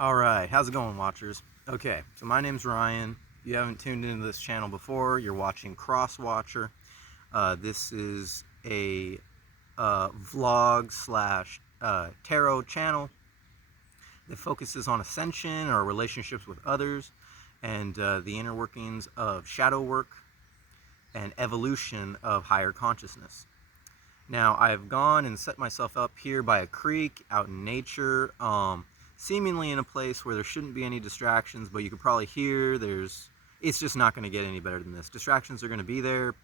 All right, how's it going, watchers? Okay, so my name's Ryan. If you haven't tuned into this channel before, you're watching Cross Watcher. This is a vlog slash tarot channel that focuses on ascension or relationships with others and the inner workings of shadow work and evolution of higher consciousness. Now, I've gone and set myself up here by a creek out in nature, seemingly in a place where there shouldn't be any distractions, but you can probably hear it's just not going to get any better than this. Distractions are going to be there.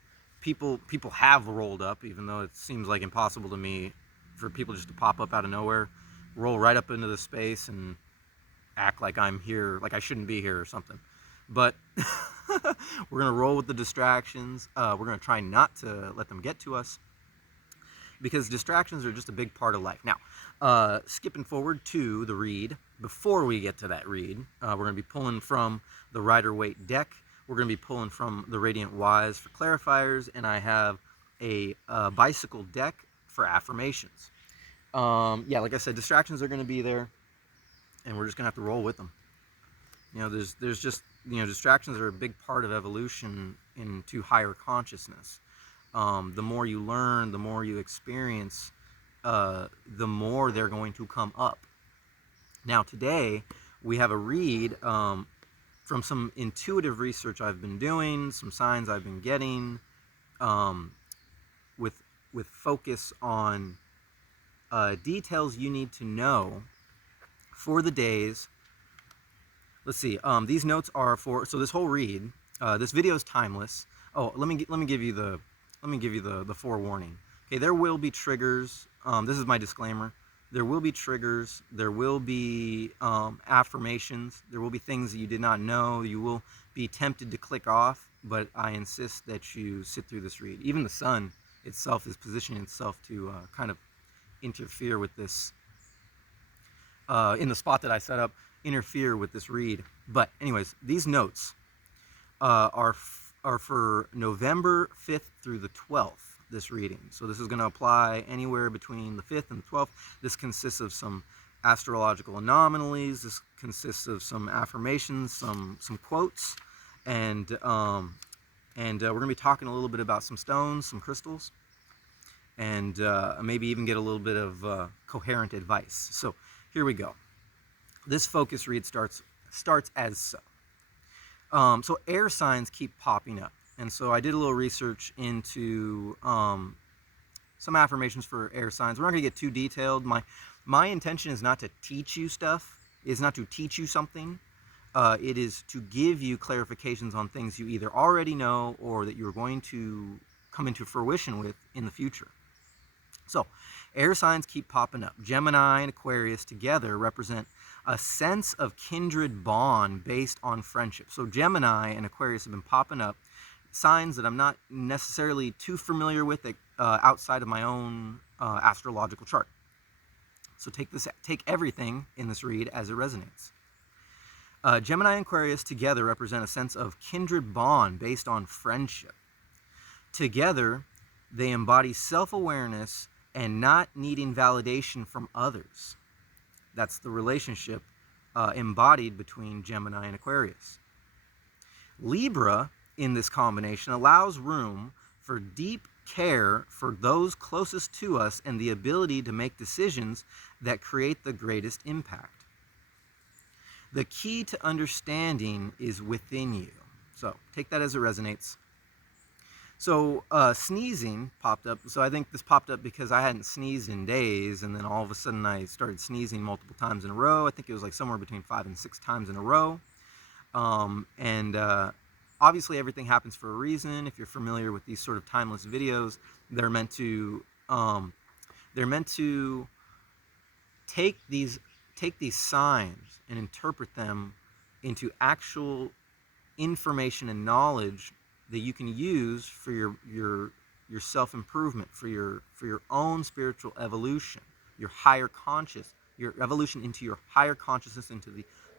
People have rolled up, even though it seems like impossible to me for people just to pop up out of nowhere, roll right up into the space and act like I'm here, like I shouldn't be here or something. But we're going to roll with the distractions. We're going to try not to let them get to us, because distractions are just a big part of life. Now, skipping forward to the read, before we get to that read, we're going to be pulling from the Rider-Waite deck. We're going to be pulling from the Radiant Wise for clarifiers, and I have a bicycle deck for affirmations. Yeah, like I said, distractions are going to be there, and we're just going to have to roll with them. You know, there's just, distractions are a big part of evolution into higher consciousness. The more you learn, the more you experience, the more they're going to come up. Now today, we have a read from some intuitive research I've been doing, some signs I've been getting, with focus on details you need to know for the days. Let's see. These notes are for, so this whole read. This video is timeless. Oh, let me give you the forewarning. Okay, there will be triggers. This is my disclaimer. There will be triggers. There will be affirmations. There will be things that you did not know. You will be tempted to click off, but I insist that you sit through this read. Even the sun itself is positioning itself to kind of interfere with this, in the spot that I set up, interfere with this read. But anyways, these notes are for November 5th through the 12th, this reading. So this is going to apply anywhere between the 5th and the 12th. This consists of some astrological anomalies. This consists of some affirmations, some quotes, and we're going to be talking a little bit about some stones, some crystals, and maybe even get a little bit of coherent advice. So here we go. This focus read starts as so. So air signs keep popping up, and so I did a little research into some affirmations for air signs. We're not going to get too detailed. My intention is not to teach you stuff. Is not to teach you something. It is to give you clarifications on things you either already know or that you're going to come into fruition with in the future. So, air signs keep popping up. Gemini and Aquarius together represent a sense of kindred bond based on friendship. So Gemini and Aquarius have been popping up, signs that I'm not necessarily too familiar with outside of my own astrological chart. So take everything in this read as it resonates. Gemini and Aquarius together represent a sense of kindred bond based on friendship. Together, they embody self-awareness and not needing validation from others. That's the relationship embodied between Gemini and Aquarius. Libra, in this combination, allows room for deep care for those closest to us and the ability to make decisions that create the greatest impact. The key to understanding is within you. So take that as it resonates. So sneezing popped up. So I think this popped up because I hadn't sneezed in days, and then all of a sudden I started sneezing multiple times in a row. I think it was like somewhere between 5 and 6 times in a row. Obviously everything happens for a reason. If you're familiar with these sort of timeless videos, they're meant to take these signs and interpret them into actual information and knowledge that you can use for your self-improvement, for your own spiritual evolution, your higher conscious, your evolution into your higher consciousness, into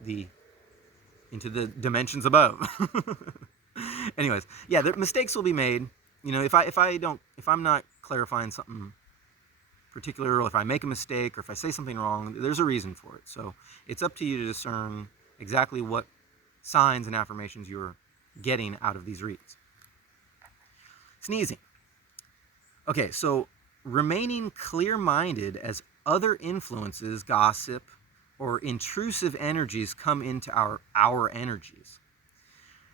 the dimensions above. Anyways, yeah, mistakes will be made. You know, if I'm not clarifying something particular, or if I make a mistake, or if I say something wrong, there's a reason for it. So it's up to you to discern exactly what signs and affirmations you're getting out of these reads. Sneezing. Okay, so remaining clear-minded as other influences, gossip, or intrusive energies come into our energies.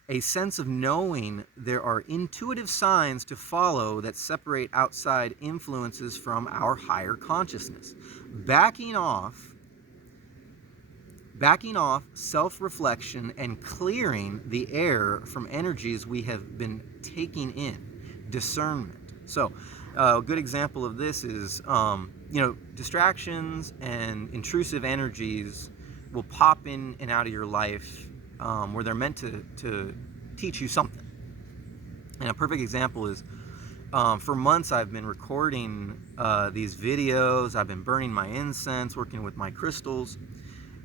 A sense of knowing there are intuitive signs to follow that separate outside influences from our higher consciousness. Backing off, self-reflection, and clearing the air from energies we have been taking in. Discernment. So, a good example of this is, distractions and intrusive energies will pop in and out of your life where they're meant to teach you something. And a perfect example is, for months I've been recording these videos, I've been burning my incense, working with my crystals,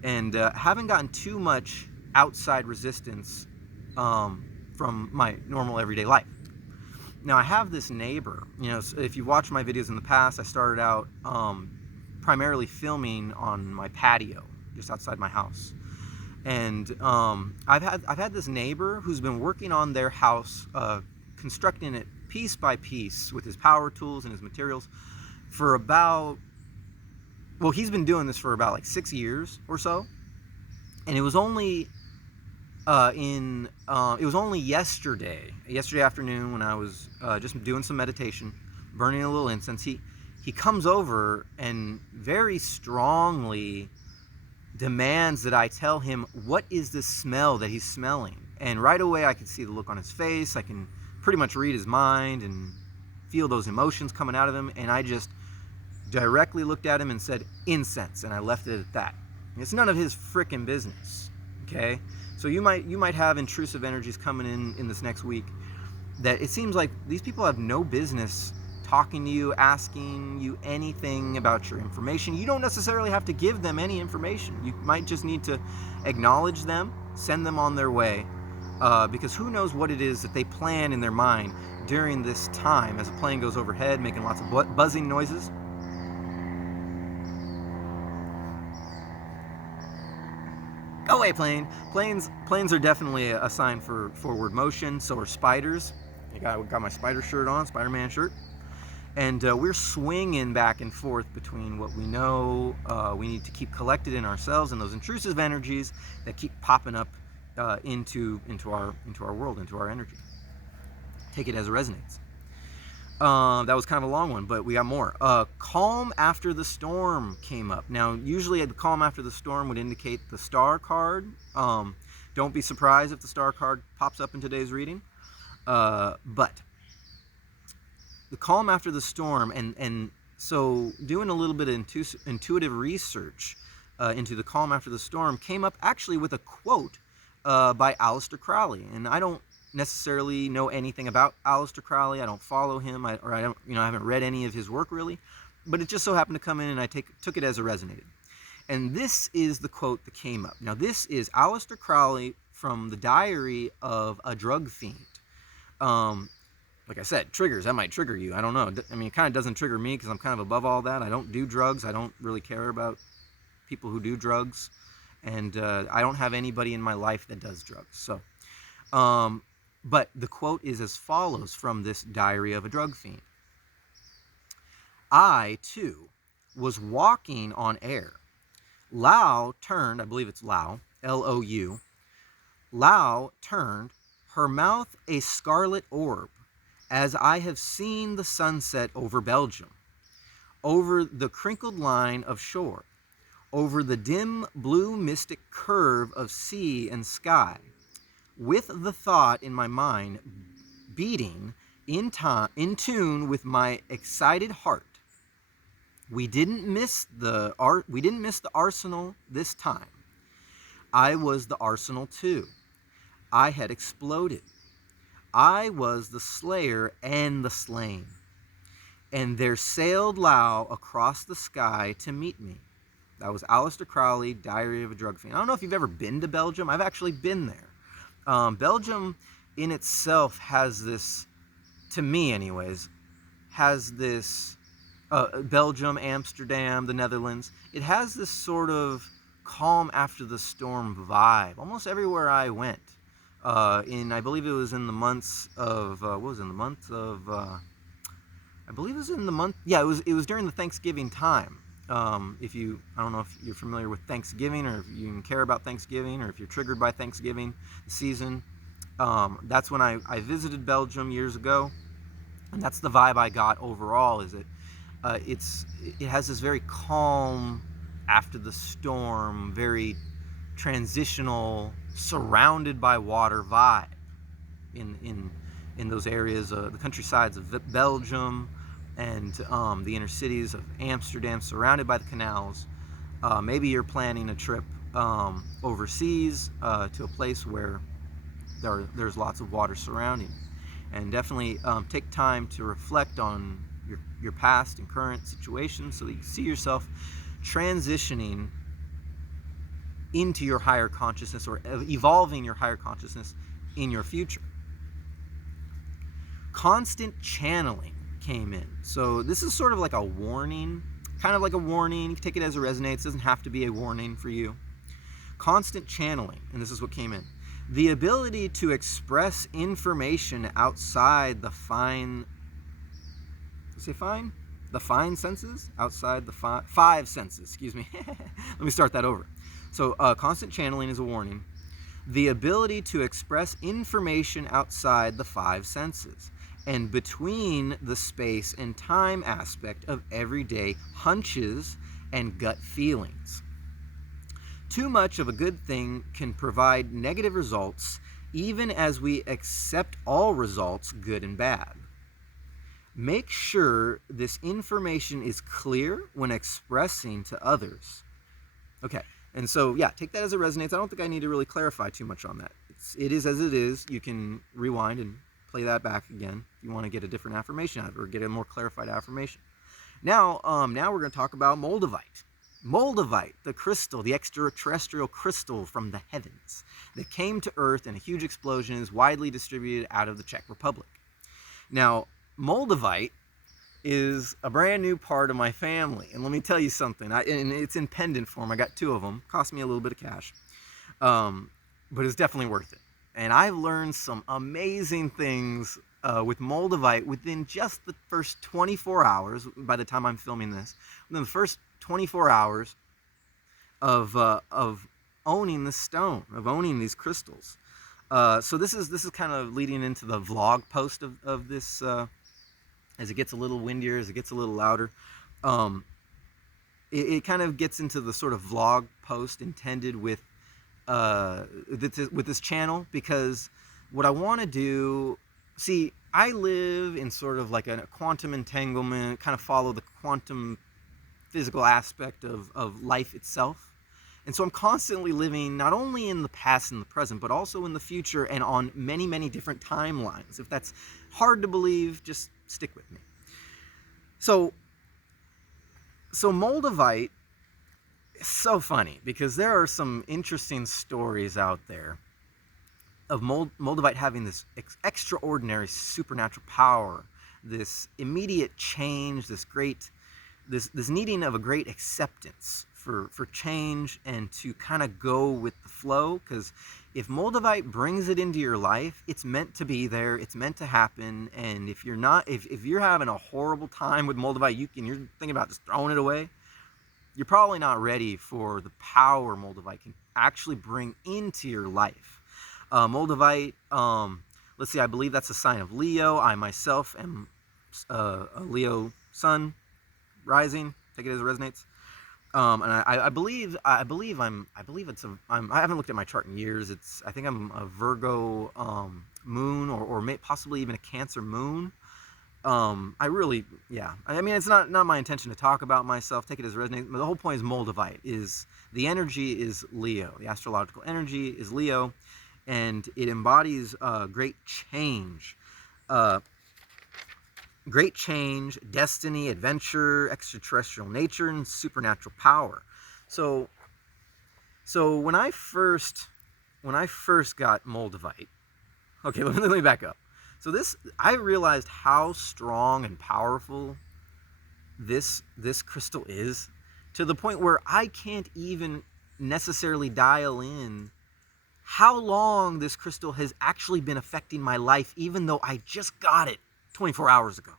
and haven't gotten too much outside resistance from my normal everyday life. Now, I have this neighbor, if you watched my videos in the past, I started out primarily filming on my patio, just outside my house. And I've had this neighbor who's been working on their house, constructing it piece by piece with his power tools and his materials for he's been doing this for about like 6 years or so. And it was only yesterday afternoon when I was just doing some meditation, burning a little incense. He comes over and very strongly demands that I tell him what is this smell that he's smelling. And right away I could see the look on his face. I can pretty much read his mind and feel those emotions coming out of him. And I just directly looked at him and said, incense, and I left it at that. It's none of his frickin' business, okay? So you might have intrusive energies coming in this next week that it seems like these people have no business talking to you, asking you anything about your information. You don't necessarily have to give them any information. You might just need to acknowledge them, send them on their way, because who knows what it is that they plan in their mind during this time as a plane goes overhead, making lots of buzzing noises. Go away, plane. Planes are definitely a sign for forward motion. So are spiders. I got my spider shirt on, Spider-Man shirt. And we're swinging back and forth between what we know we need to keep collected in ourselves and those intrusive energies that keep popping up into our world, into our energy. Take it as it resonates. That was kind of a long one, but we got more. Calm after the storm came up. Now, usually the calm after the storm would indicate the star card. Don't be surprised if the star card pops up in today's reading. But the calm after the storm, and so doing a little bit of intuitive research into the calm after the storm came up actually with a quote by Aleister Crowley. And I don't necessarily know anything about Aleister Crowley. I don't follow him, I haven't read any of his work really, but it just so happened to come in and I took it as it resonated. And this is the quote that came up. Now, this is Aleister Crowley from the Diary of a Drug Fiend. Like I said, triggers, that might trigger you. I don't know. I mean, it kind of doesn't trigger me because I'm kind of above all that. I don't do drugs. I don't really care about people who do drugs. And I don't have anybody in my life that does drugs. So, but the quote is as follows from this Diary of a Drug Fiend. I, too, was walking on air. Lao turned, I believe it's Lao, L-O-U. Lao turned, her mouth a scarlet orb, as I have seen the sunset over Belgium, over the crinkled line of shore, over the dim blue mystic curve of sea and sky, with the thought in my mind beating in tune with my excited heart. We didn't miss the arsenal this time. I was the arsenal too. I had exploded. I was the slayer and the slain. And there sailed Lao across the sky to meet me. That was Aleister Crowley, Diary of a Drug Fiend. I don't know if you've ever been to Belgium. I've actually been there. Belgium in itself has this, to me anyways, has this Belgium, Amsterdam, the Netherlands. It has this sort of calm after the storm vibe almost everywhere I went. I believe it was in the months of what was it, in the month of I believe it was in the month. Yeah, it was during the Thanksgiving time. If you, I don't know if you're familiar with Thanksgiving, or if you even care about Thanksgiving, or if you're triggered by Thanksgiving season. That's when I visited Belgium years ago, and that's the vibe I got overall. Is it has this very calm, after the storm, very transitional, surrounded by water vibe in those areas, the countrysides of Belgium, and the inner cities of Amsterdam, surrounded by the canals. Maybe you're planning a trip overseas to a place where there's lots of water surrounding, and definitely take time to reflect on your past and current situations, so that you see yourself transitioning into your higher consciousness, or evolving your higher consciousness in your future. Constant channeling came in. So this is sort of like a warning, kind of like a warning. You can take it as it resonates. It doesn't have to be a warning for you. Constant channeling, and this is what came in. The ability to express information outside the fine, say fine? The fine senses? Outside the five senses, excuse me. Let me start that over. So constant channeling is a warning. The ability to express information outside the five senses, and between the space and time aspect of everyday hunches and gut feelings. Too much of a good thing can provide negative results, even as we accept all results, good and bad. Make sure this information is clear when expressing to others. Okay, and so yeah, take that as it resonates. I don't think I need to really clarify too much on that. It is as it is. You can rewind and play that back again if you want to get a different affirmation out of it, or get a more clarified affirmation. Now we're going to talk about Moldavite. Moldavite, the crystal, the extraterrestrial crystal from the heavens that came to Earth in a huge explosion, is widely distributed out of the Czech Republic. Now, Moldavite is a brand new part of my family, and let me tell you something. And it's in pendant form. I got 2 of them. Cost me a little bit of cash, but it's definitely worth it. And I've learned some amazing things with Moldavite within just the first 24 hours. By the time I'm filming this, within the first 24 hours of owning this stone, of owning these crystals. So this is kind of leading into the vlog post of this. As it gets a little windier, as it gets a little louder, it kind of gets into the sort of vlog post intended with this channel, because what I want to do, see, I live in sort of like a quantum entanglement, kind of follow the quantum physical aspect of life itself. And so I'm constantly living not only in the past and the present, but also in the future, and on many, many different timelines. If that's hard to believe, just stick with me. So Moldavite is so funny, because there are some interesting stories out there of Moldavite having this extraordinary supernatural power, this immediate change, this needing of a great acceptance for change, and to kind of go with the flow. Because if Moldavite brings it into your life, it's meant to be there, it's meant to happen. And if you're having a horrible time with Moldavite, you're thinking about just throwing it away, you're probably not ready for the power Moldavite can actually bring into your life. Moldavite, let's see, I believe that's a sign of Leo. I myself am a Leo sun rising. Take it as it resonates. And I haven't looked at my chart in years. I think I'm a Virgo moon, or possibly even a Cancer moon. I mean, it's not my intention to talk about myself. Take it as it resonates. But the whole point is Moldavite is the energy is Leo. The astrological energy is Leo, and it embodies great change. Great change, destiny, adventure, extraterrestrial nature, and supernatural power. So when I first got Moldavite, okay, let me back up. So I realized how strong and powerful this crystal is, to the point where I can't even necessarily dial in how long this crystal has actually been affecting my life, even though I just got it 24 hours ago.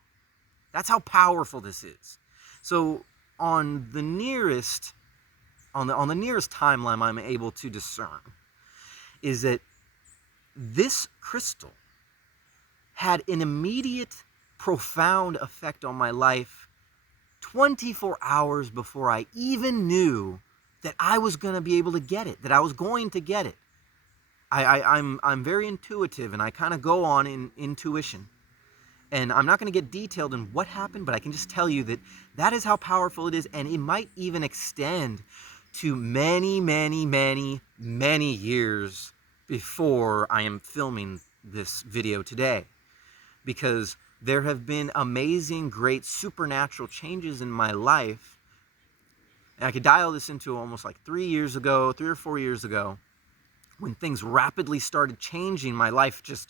That's how powerful this is. So on the nearest timeline I'm able to discern is that this crystal had an immediate, profound effect on my life 24 hours before I even knew that I was going to be able to get it, that I was going to get it. I'm very intuitive, and I kind of go on in intuition. And I'm not going to get detailed in what happened, but I can just tell you that that is how powerful it is, and it might even extend to many, many, many, many years before I am filming this video today. Because there have been amazing, great, supernatural changes in my life. And I could dial this into almost like 3 or 4 years ago, when things rapidly started changing, my life just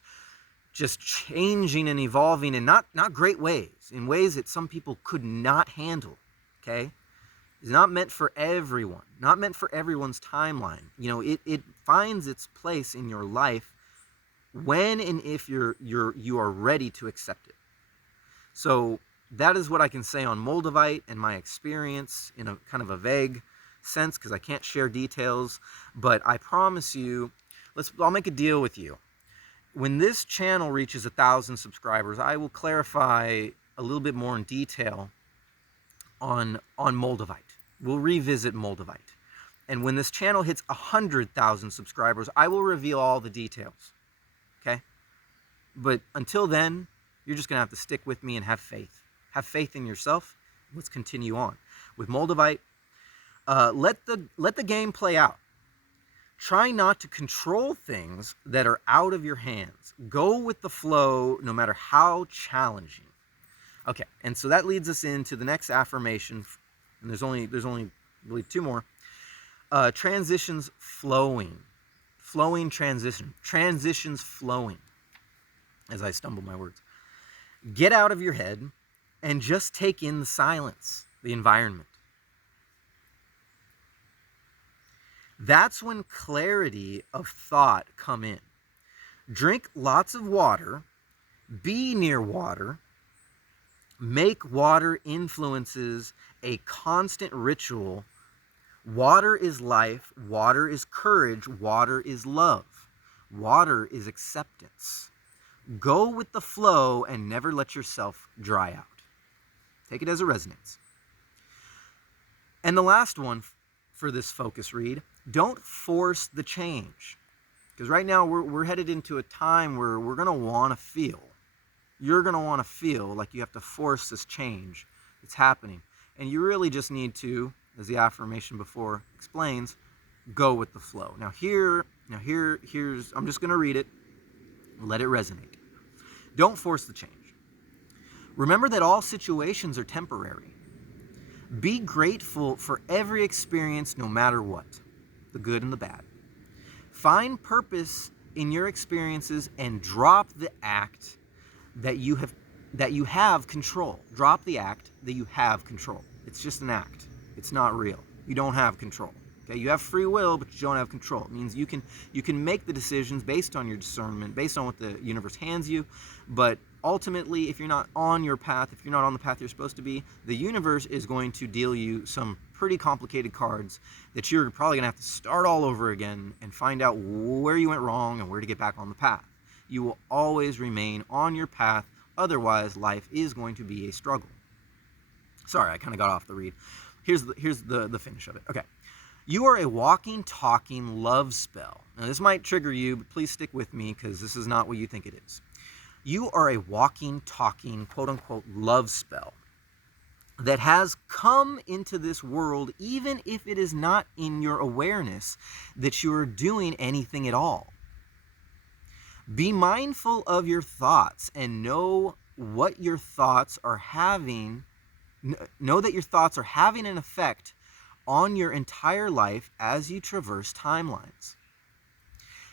changing and evolving in not great ways, in ways that some people could not handle, okay? It's not meant for everyone, not meant for everyone's timeline. You know, it finds its place in your life when and if you are ready to accept it. So that is what I can say on Moldavite and my experience in a kind of a vague sense, because I can't share details, but I promise you, I'll make a deal with you. When this channel reaches 1,000 subscribers, I will clarify a little bit more in detail on Moldavite. We'll revisit Moldavite. And when this channel hits 100,000 subscribers, I will reveal all the details. Okay? But until then, you're just going to have to stick with me and have faith. Have faith in yourself. Let's continue on. With Moldavite, let the game play out. Try not to control things that are out of your hands. Go with the flow, no matter how challenging. Okay, and so that leads us into the next affirmation. And there's only I believe 2 more. Transitions flowing. Flowing transition. Transitions flowing. As I stumble my words. Get out of your head and just take in the silence, the environment. That's when clarity of thought come in. Drink lots of water, be near water, make water influences a constant ritual. Water is life, water is courage, water is love, water is acceptance. Go with the flow and never let yourself dry out. Take it as a resonance. And the last one for this focus read, don't force the change. Because right now we're headed into a time where we're going to want to feel. You're going to want to feel like you have to force this change. It's happening. And you really just need to, as the affirmation before explains, go with the flow. Now here's, I'm just going to read it. Let it resonate. Don't force the change. Remember that all situations are temporary. Be grateful for every experience, no matter what, the good and the bad. Find purpose in your experiences and drop the act that you have control. Drop the act that you have control. It's just an act. It's not real. You don't have control. Okay? You have free will, but you don't have control. It means you can make the decisions based on your discernment, based on what the universe hands you, but ultimately, if you're not on your path, if you're not on the path you're supposed to be, the universe is going to deal you some pretty complicated cards that you're probably going to have to start all over again and find out where you went wrong and where to get back on the path. You will always remain on your path. Otherwise, life is going to be a struggle. Sorry, I kind of got off the read. Here's the finish of it. Okay. You are a walking, talking love spell. Now, this might trigger you, but please stick with me because this is not what you think it is. You are a walking, talking, quote-unquote, love spell that has come into this world even if it is not in your awareness that you are doing anything at all. Be mindful of your thoughts and know what your thoughts are having. Know that your thoughts are having an effect on your entire life as you traverse timelines.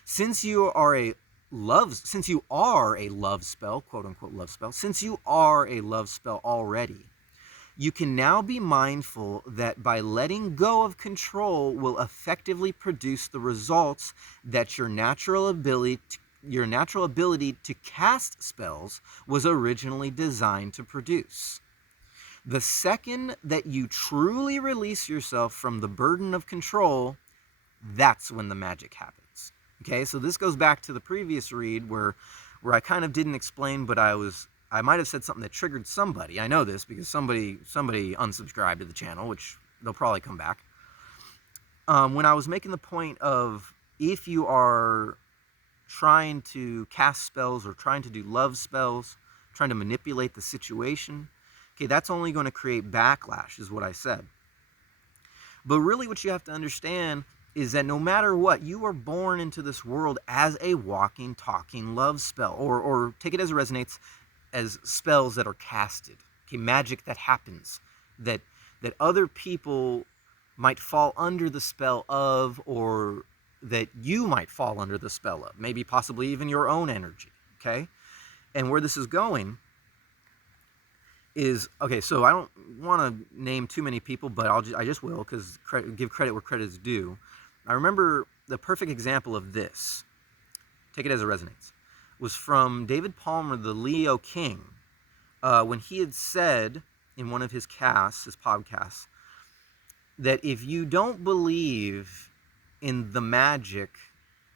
Since you are a love spell, quote unquote love spell, since you are a love spell already, You can now be mindful that by letting go of control will effectively produce the results that your natural ability to cast spells was originally designed to produce. The second that you truly release yourself from the burden of control, that's when the magic happens. Okay, so this goes back to the previous read where I kind of didn't explain, but I might have said something that triggered somebody. I know this because somebody unsubscribed to the channel, which they'll probably come back. When I was making the point of, if you are trying to cast spells or trying to do love spells, trying to manipulate the situation, okay, that's only going to create backlash, is what I said. But really what you have to understand is that no matter what, you are born into this world as a walking, talking love spell, or take it as it resonates, as spells that are casted, okay, magic that happens, that other people might fall under the spell of, or that you might fall under the spell of, maybe possibly even your own energy, okay? And where this is going is, okay, so I don't want to name too many people, but I just will, because give credit where credit is due. I remember the perfect example of this, take it as it resonates, was from David Palmer, the Leo King, when he had said in one of his podcasts, that if you don't believe in the magic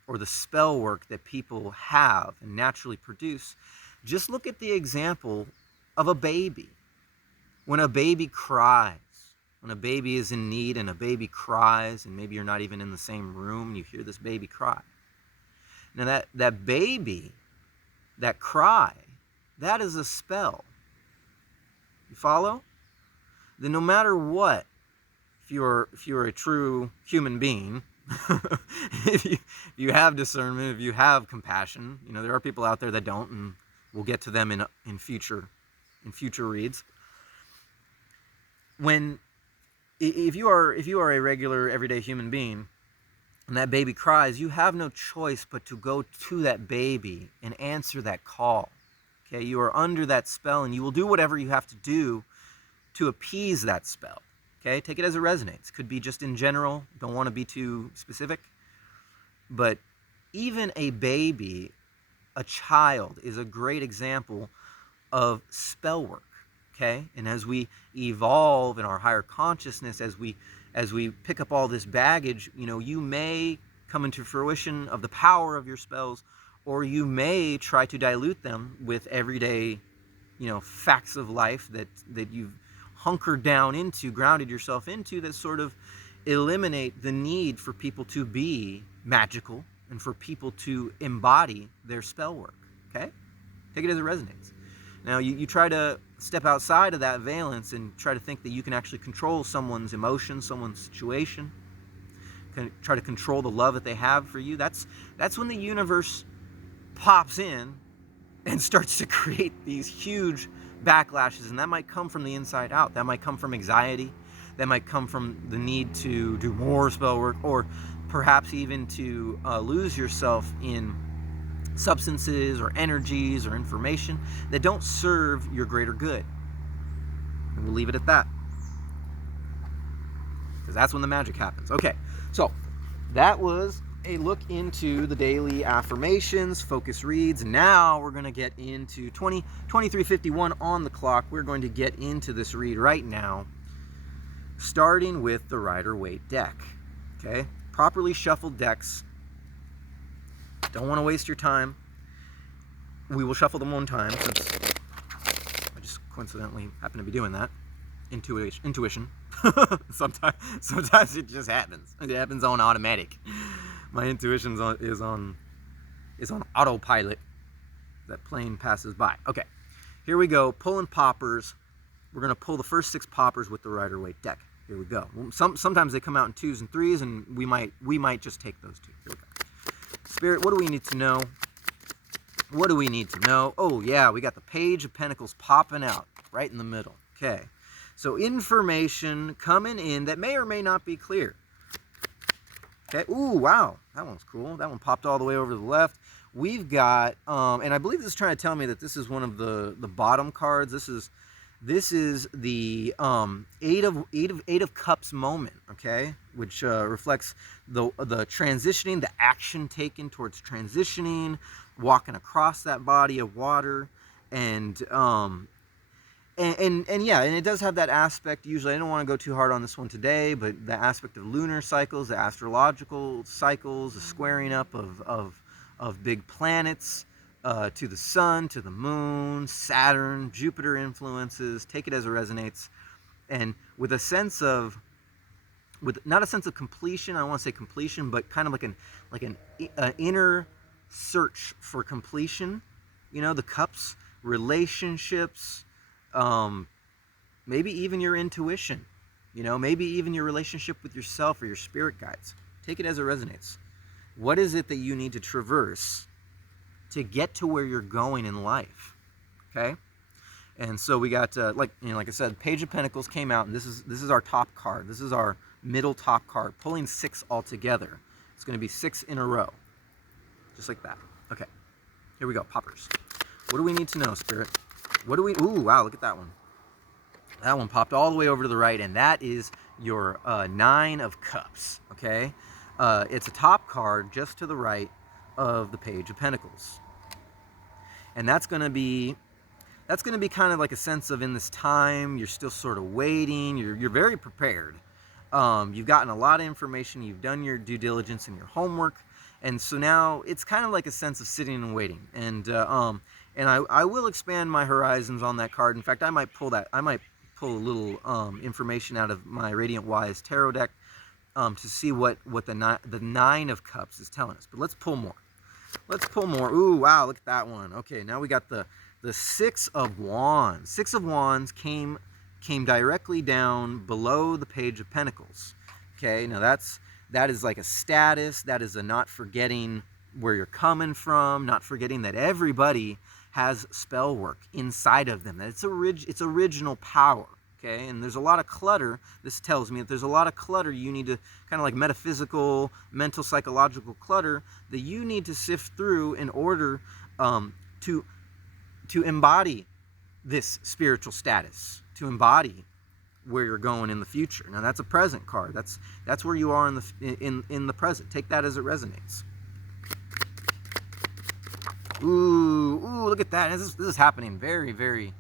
or the spell work that people have and naturally produce, just look at the example of a baby. When a baby cries, when a baby is in need and a baby cries, and maybe you're not even in the same room and you hear this baby cry. Now that baby, that cry, that is a spell. You follow? Then no matter what, if you're a true human being, if you have discernment, if you have compassion, there are people out there that don't, and we'll get to them in future reads. If you are a regular everyday human being and that baby cries, you have no choice but to go to that baby and answer that call. Okay, you are under that spell, and you will do whatever you have to do to appease that spell. Okay, take it as it resonates. Could be just in general, don't want to be too specific. But even a baby, a child, is a great example of spell work. Okay, and as we evolve in our higher consciousness, as we pick up all this baggage, you may come into fruition of the power of your spells, or you may try to dilute them with everyday, facts of life that you've hunkered down into, grounded yourself into, that sort of eliminate the need for people to be magical and for people to embody their spell work. Okay, take it as it resonates. Now, you try to step outside of that valence and try to think that you can actually control someone's emotion, someone's situation, try to control the love that they have for you. That's when the universe pops in and starts to create these huge backlashes, and that might come from the inside out. That might come from anxiety. That might come from the need to do more spell work, or perhaps even to lose yourself in substances or energies or information that don't serve your greater good. And we'll leave it at that, because that's when the magic happens. Okay, so that was a look into the daily affirmations, focus reads. Now we're going to get into 23:51 on the clock. We're going to get into this read right now, starting with the Rider-Waite deck. Okay, properly shuffled decks. Don't want to waste your time. We will shuffle them one time, since I just coincidentally happen to be doing that. Intuition. Sometimes it just happens. It happens on automatic. My intuition is on autopilot. That plane passes by. Okay, here we go. Pulling poppers. We're going to pull the first 6 poppers with the Rider-Waite deck. Here we go. Sometimes they come out in 2s and 3s, and we might just take those 2. Here we go. Spirit, what do we need to know? What do we need to know? Oh, yeah, we got the Page of Pentacles popping out right in the middle. Okay, so information coming in that may or may not be clear. Okay, ooh, wow, that one's cool. That one popped all the way over to the left. We've got, and I believe this is trying to tell me that this is one of the bottom cards. This is This is the eight of cups moment, okay, which reflects the transitioning, the action taken towards transitioning, walking across that body of water, and and yeah, and it does have that aspect. Usually, I don't want to go too hard on this one today, but the aspect of lunar cycles, the astrological cycles, the squaring up of big planets to the sun, to the moon, Saturn, Jupiter influences. Take it as it resonates, and with a sense of, with not a sense of completion. I don't want to say completion, but kind of like an inner search for completion. You know, the cups, relationships, um, maybe even your intuition. You know, maybe even your relationship with yourself or your spirit guides. Take it as it resonates. What is it that you need to traverse to get to where you're going in life? Okay. And so we got like I said, Page of Pentacles came out, and this is our top card. This is our middle top card, pulling 6 all together. It's going to be 6 in a row, just like that. Okay, here we go, poppers. What do we need to know, Spirit? What do we? Ooh, wow! Look at that one. That one popped all the way over to the right, and that is your 9 of Cups. Okay, it's a top card just to the right of the Page of Pentacles, and that's going to be kind of like a sense of, in this time, you're still sort of waiting. You're very prepared. You've gotten a lot of information. You've done your due diligence and your homework. And so now it's kind of like a sense of sitting and waiting. And I will expand my horizons on that card. In fact, I might pull a little information out of my Radiant Wise tarot deck to see what the 9 of Cups is telling us. But let's pull more. Ooh, wow, look at that one. Okay, now we got the 6 of Wands. 6 of Wands came directly down below the Page of Pentacles. Okay, now that is like a status. That is a not forgetting where you're coming from, not forgetting that everybody has spell work inside of them. That it's original power. Okay, and there's a lot of clutter. This tells me that there's a lot of clutter you need to, kind of like metaphysical, mental, psychological clutter, that you need to sift through in order to embody this spiritual status, to embody where you're going in the future. Now that's a present card. That's where you are in the present. Take that as it resonates. Ooh, look at that. This is happening very, very.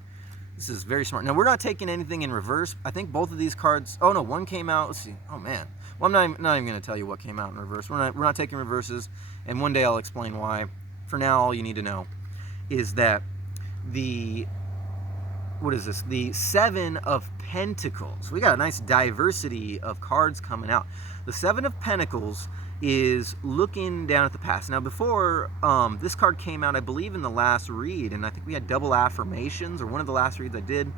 This is very smart. Now we're not taking anything in reverse. I think both of these cards. Oh no, one came out. Let's see. Oh man. Well, I'm not even going to tell you what came out in reverse. We're not taking reverses, and one day I'll explain why. For now, all you need to know is that the 7 of Pentacles. We got a nice diversity of cards coming out. The 7 of Pentacles is looking down at the past. Now before this card came out, I believe in the last read, and I think we had double affirmations, or one of the last reads I did,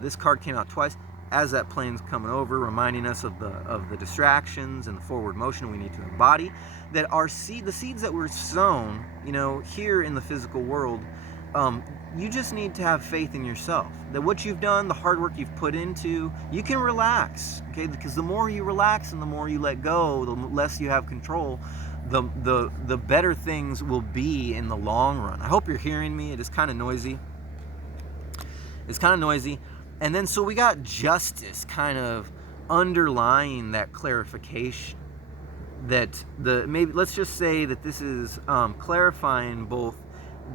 this card came out twice as that plane's coming over, reminding us of the distractions and the forward motion we need to embody, that the seeds that were sown, here in the physical world, you just need to have faith in yourself, that what you've done, the hard work you've put into, you can relax, okay? Because the more you relax and the more you let go, the less you have control, the better things will be in the long run. I hope you're hearing me. It is kind of noisy. And then so we got Justice kind of underlying that clarification, that maybe let's just say that this is clarifying both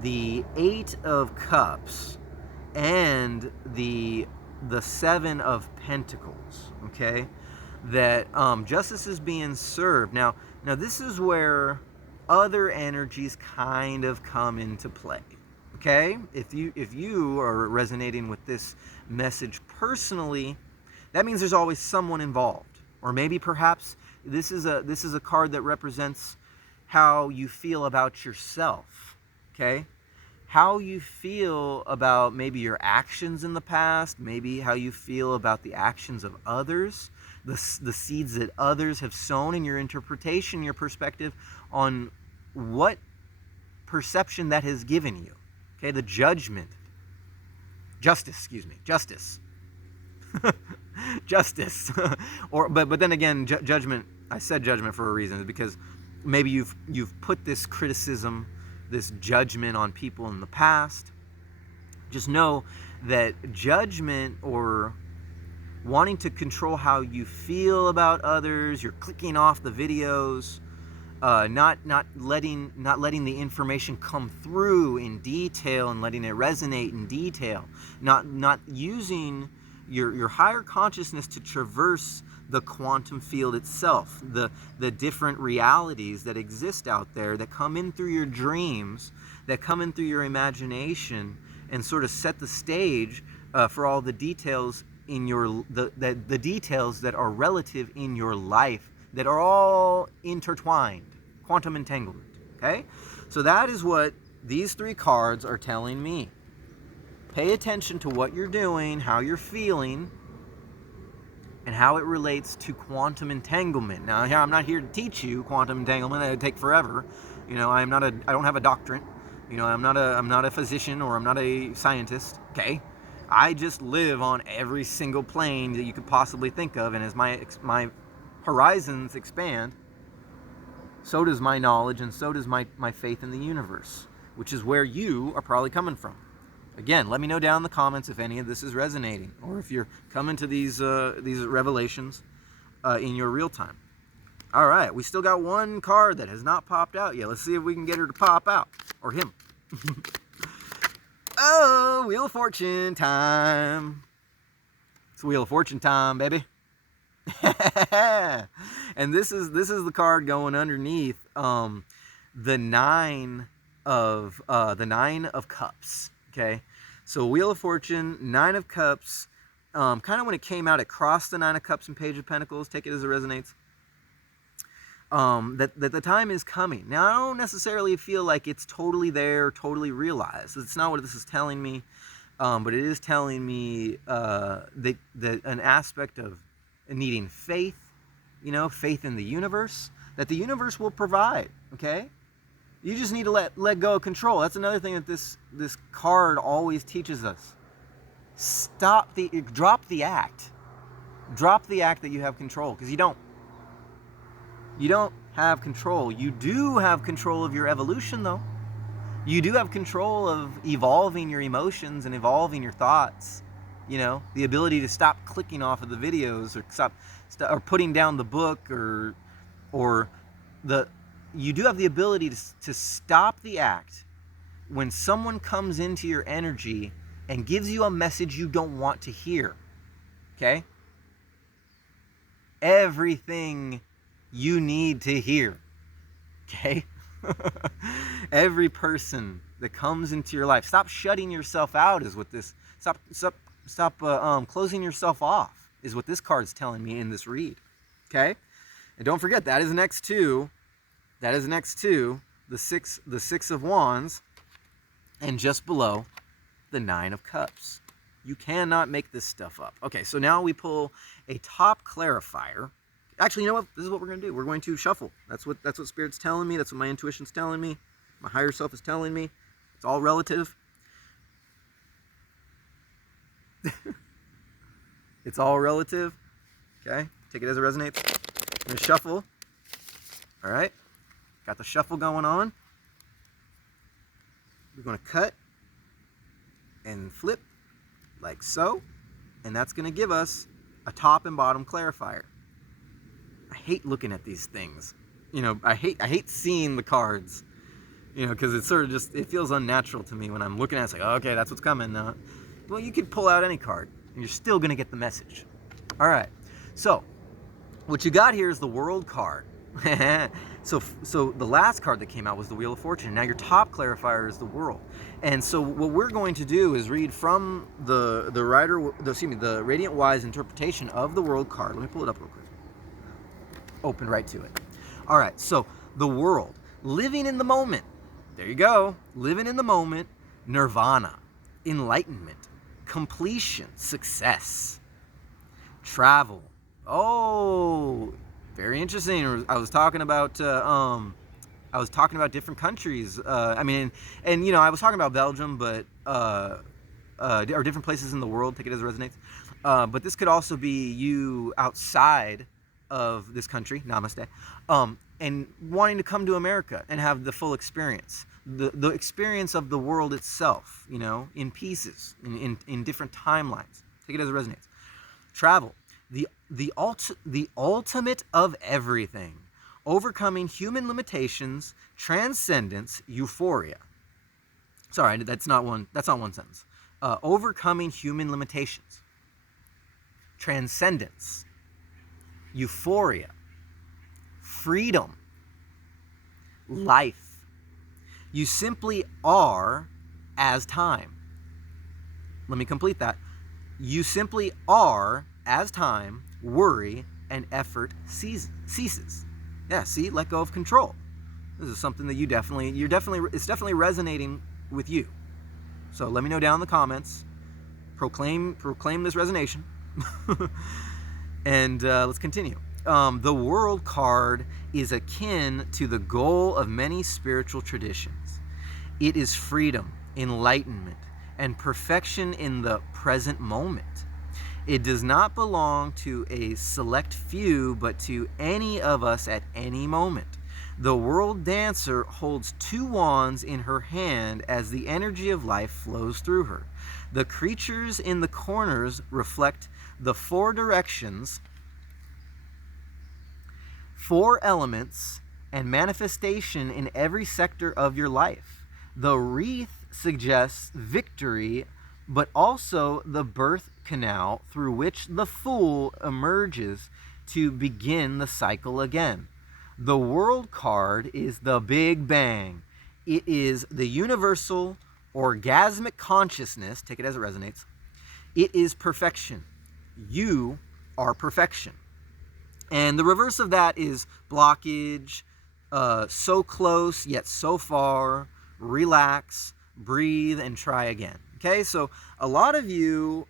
the 8 of Cups and the 7 of Pentacles. Okay, that justice is being served. Now this is where other energies kind of come into play. Okay, if you are resonating with this message personally, that means there's always someone involved, or maybe perhaps this is a card that represents how you feel about yourself. Okay, how you feel about maybe your actions in the past, maybe how you feel about the actions of others, the seeds that others have sown, in your interpretation, your perspective on what perception that has given you. Okay, the justice, justice, but then again, judgment. I said judgment for a reason, because maybe you've put this criticism, this judgment on people in the past. Just know that judgment or wanting to control how you feel about others, you're clicking off the videos, not letting the information come through in detail and letting it resonate in detail, not using your higher consciousness to traverse the quantum field itself, the different realities that exist out there, that come in through your dreams, that come in through your imagination, and sort of set the stage for all the details in your the details that are relative in your life, that are all intertwined, quantum entanglement. Okay, so that is what these 3 cards are telling me. Pay attention to what you're doing, how you're feeling, and how it relates to quantum entanglement. Now, I'm not here to teach you quantum entanglement. That would take forever. You know, I don't have a doctorate. You know, I'm not a physician, or I'm not a scientist. Okay, I just live on every single plane that you could possibly think of, and as my horizons expand, so does my knowledge, and so does my faith in the universe, which is where you are probably coming from. Again, let me know down in the comments if any of this is resonating, or if you're coming to these revelations in your real time. All right, we still got 1 card that has not popped out yet. Let's see if we can get her to pop out, or him. Oh, Wheel of Fortune time. It's Wheel of Fortune time, baby. And this is the card going underneath the 9 of Cups. Okay, so Wheel of Fortune, 9 of Cups. Kind of when it came out, it crossed the 9 of Cups and Page of Pentacles. Take it as it resonates. That the time is coming. Now, I don't necessarily feel like it's totally there, totally realized. It's not what this is telling me, but it is telling me that an aspect of needing faith, you know, faith in the universe, that the universe will provide. Okay, you just need to let go of control. That's another thing that this card always teaches us. Drop the act that you have control, because you don't. You don't have control. You do have control of your evolution, though. You do have control of evolving your emotions and evolving your thoughts. You know, the ability to stop clicking off of the videos, or or putting down the book, you do have the ability to stop the act when someone comes into your energy and gives you a message you don't want to hear. Okay? Everything you need to hear. Okay? Every person that comes into your life, stop shutting yourself out is what this, stop closing yourself off is what this card's telling me in this read. Okay? And don't forget, that is next to the six of Wands, and just below the 9 of Cups. You cannot make this stuff up. Okay, so now we pull a top clarifier. Actually, you know what? This is what we're going to do. We're going to shuffle. That's what Spirit's telling me. That's what my intuition's telling me. My higher self is telling me. It's all relative. It's all relative. Okay? Take it as it resonates. I'm going to shuffle. All right? Got the shuffle going on. We're going to cut and flip like so. And that's going to give us a top and bottom clarifier. I hate looking at these things. You know, I hate seeing the cards. You know, because it's sort of just, it feels unnatural to me when I'm looking at it. It's like, oh, okay, that's what's coming. Well, you could pull out any card, and you're still going to get the message. All right. So, what you got here is the World card. So the last card that came out was the Wheel of Fortune. Now your top clarifier is the World. And so what we're going to do is read from the Radiant Wise interpretation of the World card. Let me pull it up real quick. Open right to it. All right, so the World, living in the moment. There you go. Living in the moment, nirvana, enlightenment, completion, success, travel. Oh, very interesting. I was talking about different countries. I mean, and you know, I was talking about Belgium, but or different places in the world. Take it as it resonates. But this could also be you outside of this country. Namaste. And wanting to come to America and have the full experience. the experience of the world itself, you know, in pieces, in different timelines. Take it as it resonates. Travel, the ultimate of everything, overcoming human limitations, transcendence, euphoria. Sorry, that's not one sentence. Overcoming human limitations, transcendence, euphoria, freedom, life. You simply are as time. Let me complete that. You simply are as time, worry, and effort ceases. Yeah, see, let go of control. This is something that it's definitely resonating with you. So let me know down in the comments. Proclaim this resonation. And let's continue. The world card is akin to the goal of many spiritual traditions. It is freedom, enlightenment, and perfection in the present moment. It does not belong to a select few, but to any of us at any moment. The world dancer holds 2 wands in her hand as the energy of life flows through her. The creatures in the corners reflect the 4 directions, 4 elements, and manifestation in every sector of your life. The wreath suggests victory, but also the birth canal through which the Fool emerges to begin the cycle again. The World card is the Big Bang. It is the universal orgasmic consciousness, take it as it resonates. It is perfection. You are perfection. And the reverse of that is blockage, so close yet so far, relax, breathe, and try again. Okay, so a lot of you,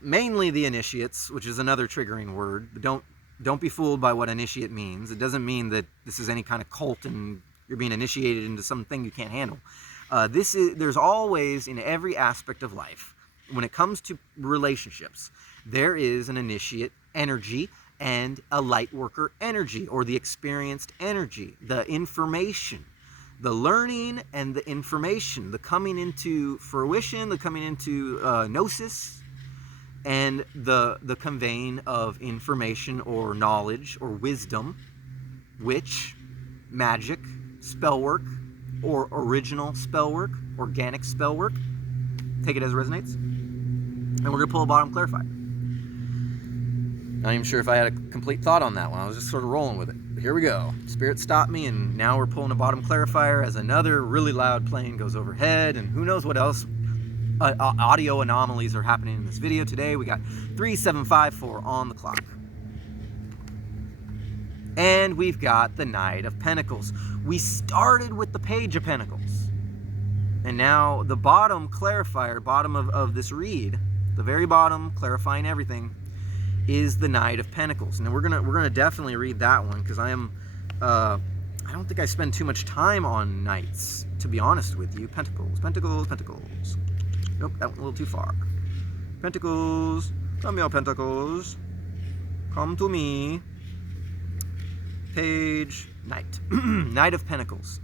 mainly the initiates, which is another triggering word, but don't be fooled by what initiate means. It doesn't mean that this is any kind of cult and you're being initiated into something you can't handle. There's always, in every aspect of life, when it comes to relationships, there is an initiate energy and a light worker energy, or the experienced energy, the information, the learning and the information, the coming into fruition, the coming into gnosis, and the conveying of information or knowledge or wisdom, witch, magic, spell work, or original spell work, organic spell work. Take it as it resonates. And we're going to pull a bottom clarifier. Not even sure if I had a complete thought on that one. I was just sort of rolling with it. But here we go. Spirit stopped me, and now we're pulling a bottom clarifier as another really loud plane goes overhead, and who knows what else audio anomalies are happening in this video today. We got 3754 on the clock. And we've got the Knight of Pentacles. We started with the Page of Pentacles. And now the bottom clarifier, bottom of this read, the very bottom, clarifying everything, is the Knight of Pentacles. Now we're gonna definitely read that one, because I don't think I spend too much time on knights, to be honest with you. Pentacles, Pentacles, Pentacles. Nope, that went a little too far. Pentacles, come here, Pentacles. Come to me. Page, Knight. Knight of Pentacles.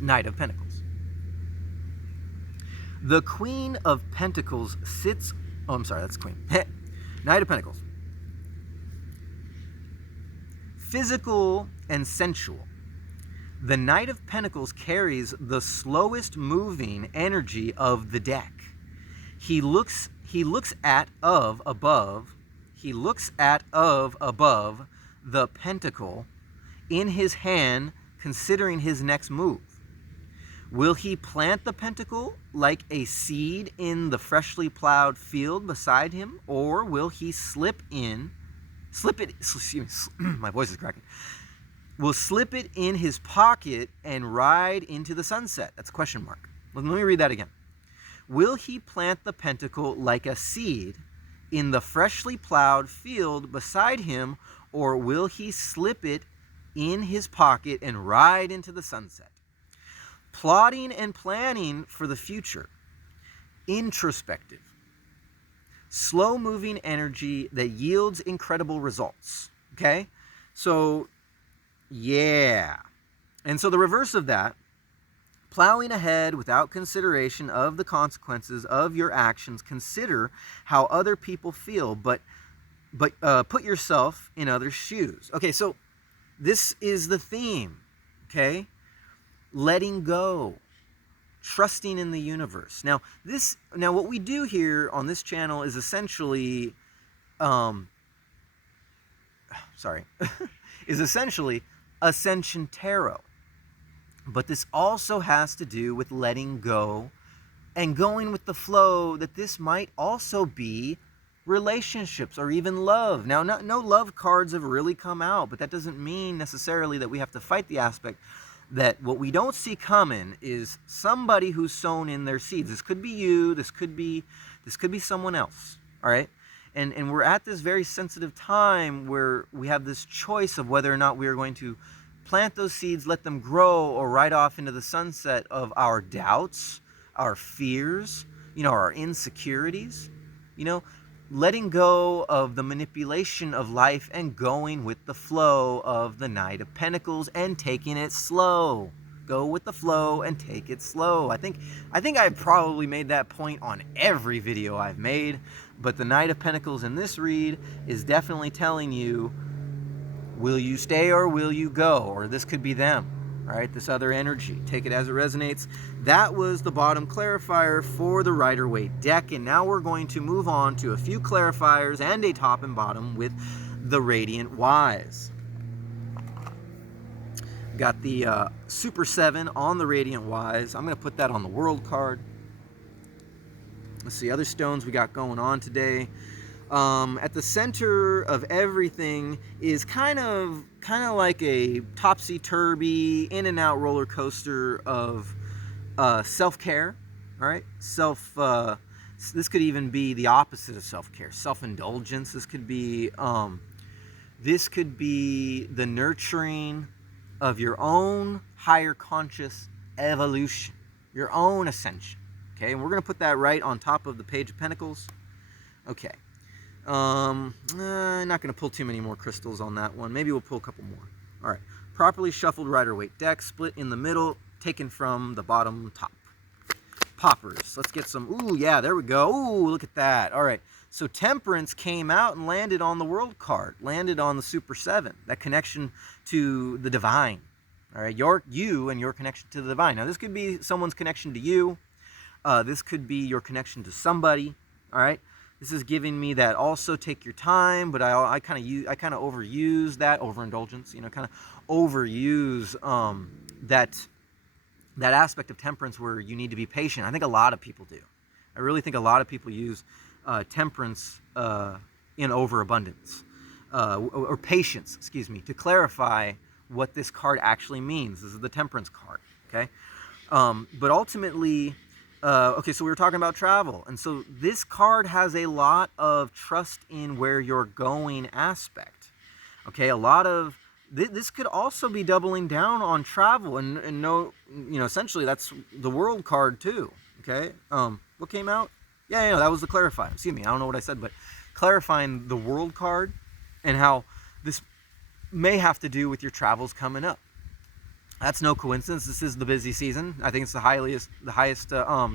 Knight of Pentacles. The Queen of Pentacles sits... Oh, I'm sorry, that's Queen. Knight of Pentacles. Physical and sensual. The Knight of Pentacles carries the slowest moving energy of the deck. He looks at of above the pentacle in his hand, considering his next move. Will he plant the pentacle like a seed in the freshly plowed field beside him, or will he my voice is cracking. Will slip it in his pocket and ride into the sunset? That's a question mark. Let me read that again. Will he plant the pentacle like a seed in the freshly plowed field beside him, or will he slip it in his pocket and ride into the sunset? Plotting and planning for the future. Introspective. Slow-moving energy that yields incredible results. Okay? So Yeah. And so the reverse of that, plowing ahead without consideration of the consequences of your actions. Consider how other people feel, but put yourself in others' shoes. Okay, so this is the theme. Okay, letting go, trusting in the universe. Now what we do here on this channel is essentially, sorry, is essentially Ascension Tarot. But this also has to do with letting go and going with the flow, that this might also be relationships or even love. Now, no love cards have really come out, but that doesn't mean necessarily that we have to fight the aspect that what we don't see coming is somebody who's sown in their seeds. This could be you, this could be someone else, all right? And we're at this very sensitive time where we have this choice of whether or not we are going to plant those seeds, let them grow, or ride off into the sunset of our doubts, our fears, our insecurities, letting go of the manipulation of life and going with the flow of the Knight of Pentacles and taking it slow. Go with the flow and take it slow. I think I've probably made that point on every video I've made, but the Knight of Pentacles in this read is definitely telling you, will you stay or will you go? Or this could be them, right? This other energy. Take it as it resonates. That was the bottom clarifier for the Rider-Waite deck. And now we're going to move on to a few clarifiers and a top and bottom with the Radiant Wise. Got the Super 7 on the Radiant Wise. I'm going to put that on the World card. Let's see, other stones we got going on today. At the center of everything is kind of like a topsy-turvy, in and out roller coaster of self-care. All right, this could even be the opposite of self-care, self-indulgence. This could be the nurturing of your own higher conscious evolution, your own ascension. Okay, and we're gonna put that right on top of the Page of Pentacles. Okay. I'm not going to pull too many more crystals on that one. Maybe we'll pull a couple more. All right. Properly shuffled Rider-Waite deck, split in the middle, taken from the bottom top. Poppers. Let's get some. Ooh, yeah, there we go. Ooh, look at that. All right. So Temperance came out and landed on the World card, landed on the Super 7, that connection to the divine. All right. You and your connection to the divine. Now, this could be someone's connection to you. This could be your connection to somebody. All right. This is giving me that also take your time, but I kind of overuse that overindulgence, kind of overuse that aspect of temperance where you need to be patient. I think a lot of people do. I really think a lot of people use temperance in overabundance or patience, excuse me, to clarify what this card actually means. This is the Temperance card, okay? But ultimately, okay, so we were talking about travel, and so this card has a lot of trust in where you're going aspect. Okay, a lot of this could also be doubling down on travel, and no, essentially that's the World card too. Okay, what came out? Yeah, that was the clarifying. Excuse me, I don't know what I said, but clarifying the World card and how this may have to do with your travels coming up. That's no coincidence. This is the busy season. I think it's the highest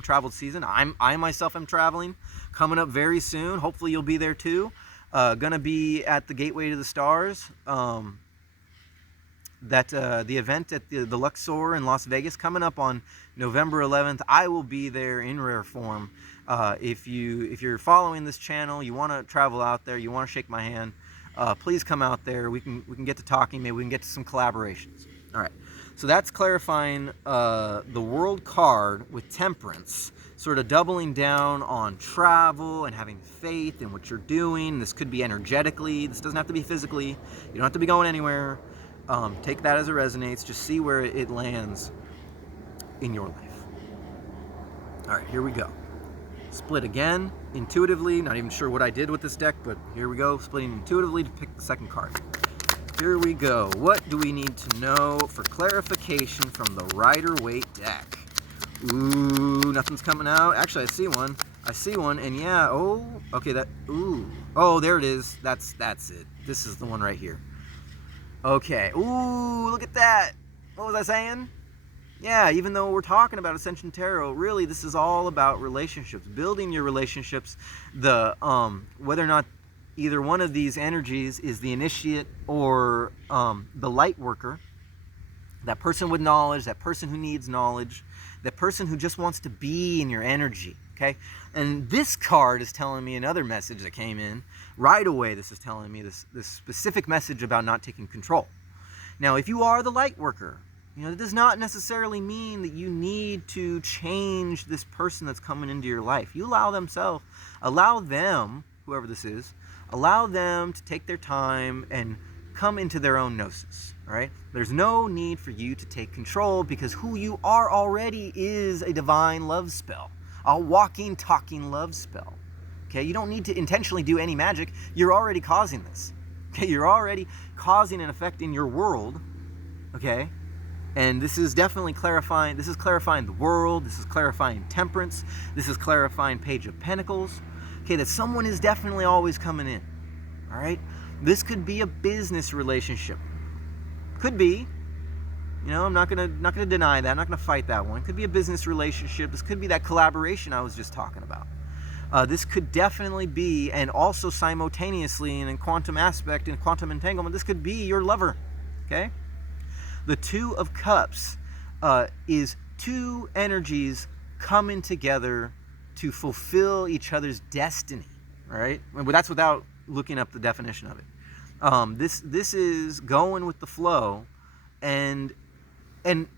traveled season. I myself am traveling, coming up very soon. Hopefully you'll be there too. Gonna be at the Gateway to the Stars. The event at the Luxor in Las Vegas coming up on November 11th. I will be there in rare form. If you're following this channel, you want to travel out there, you want to shake my hand, please come out there. We can get to talking. Maybe we can get to some collaborations. All right. So that's clarifying the World card with Temperance, sort of doubling down on travel and having faith in what you're doing. This could be energetically. This doesn't have to be physically. You don't have to be going anywhere. Take that as it resonates. Just see where it lands in your life. All right, here we go. Split again, intuitively. Not even sure what I did with this deck, but here we go. Splitting intuitively to pick the second card. Here we go. What do we need to know for clarification from the Rider-Waite deck? Ooh, nothing's coming out. Actually, I see one, and yeah, okay, ooh. Oh, there it is. That's it. This is the one right here. Okay. Ooh, look at that. What was I saying? Yeah, even though we're talking about Ascension Tarot, really this is all about relationships, building your relationships. The whether or not either one of these energies is the initiate or the light worker, that person with knowledge, that person who needs knowledge, that person who just wants to be in your energy. Okay, and this card is telling me another message that came in right away. This is telling me this specific message about not taking control. Now, if you are the light worker, that does not necessarily mean that you need to change this person that's coming into your life. You allow them, whoever this is, allow them to take their time and come into their own gnosis, all right? There's no need for you to take control because who you are already is a divine love spell, a walking, talking love spell, okay? You don't need to intentionally do any magic. You're already causing this, okay? You're already causing an effect in your world, okay? And this is definitely clarifying. This is clarifying the world. This is clarifying temperance. This is clarifying Page of Pentacles. Okay, that someone is definitely always coming in. All right? This could be a business relationship. Could be. I'm not gonna deny that. I'm not gonna fight that one. Could be a business relationship. This could be that collaboration I was just talking about. This could definitely be, and also simultaneously, and in quantum aspect, in quantum entanglement, this could be your lover. Okay? The Two of Cups is two energies coming together to fulfill each other's destiny, right? But that's without looking up the definition of it. This is going with the flow and